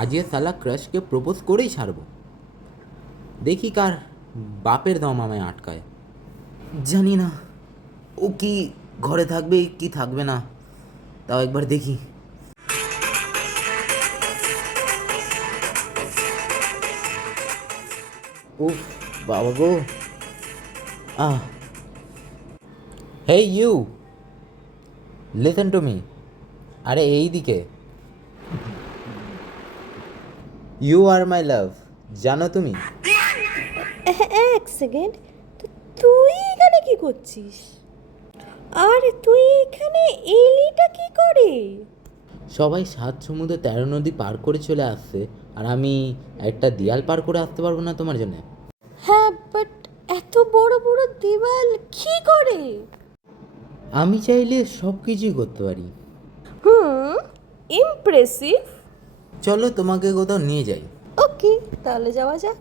আজ এ সালা ক্রাশকে প্রপোজ করেই ছাড়বো। দেখি কার বাপের দম আমায় আটকায়। জানি না ও কি ঘরে থাকবে কি থাকবে না, তাও একবার দেখি। উফ বাবা গো। Ah hey you, listen to me. আরে এই দিকে। ইউ আর মাই লাভ, জানো তুমি? এক সেকেন্ড, তুই এখানে কি করছিস? আর তুই এখানে এলিটা কি করে? সবাই 7 সমুদ্র 13 নদী পার করে চলে আসছে, আর আমি একটা দেয়াল পার করে আসতে পারবো না তোমার জন্য? হ্যাঁ, বাট এত বড় বড় দেওয়াল কি করে? আমি চাইলে সব কিছুই করতে পারি। ইমপ্রেসিভ। চলো তোমাকে কোথাও নিয়ে যাই। ওকে, তাহলে যাওয়া যাক।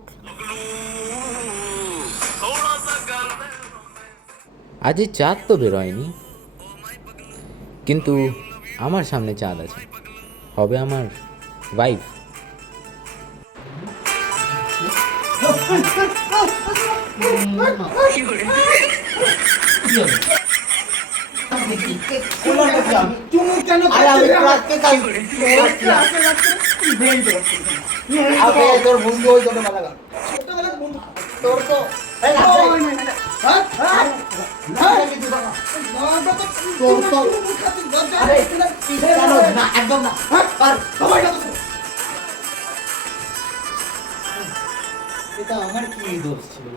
আজ এই চাঁদ তো বেরোয়নি, কিন্তু আমার সামনে চাঁদ আছে, হবে আমার ওয়াইফ। তোর বন্ধু ওই তোর তো একদম না। এটা আমার কি দোষ ছিল?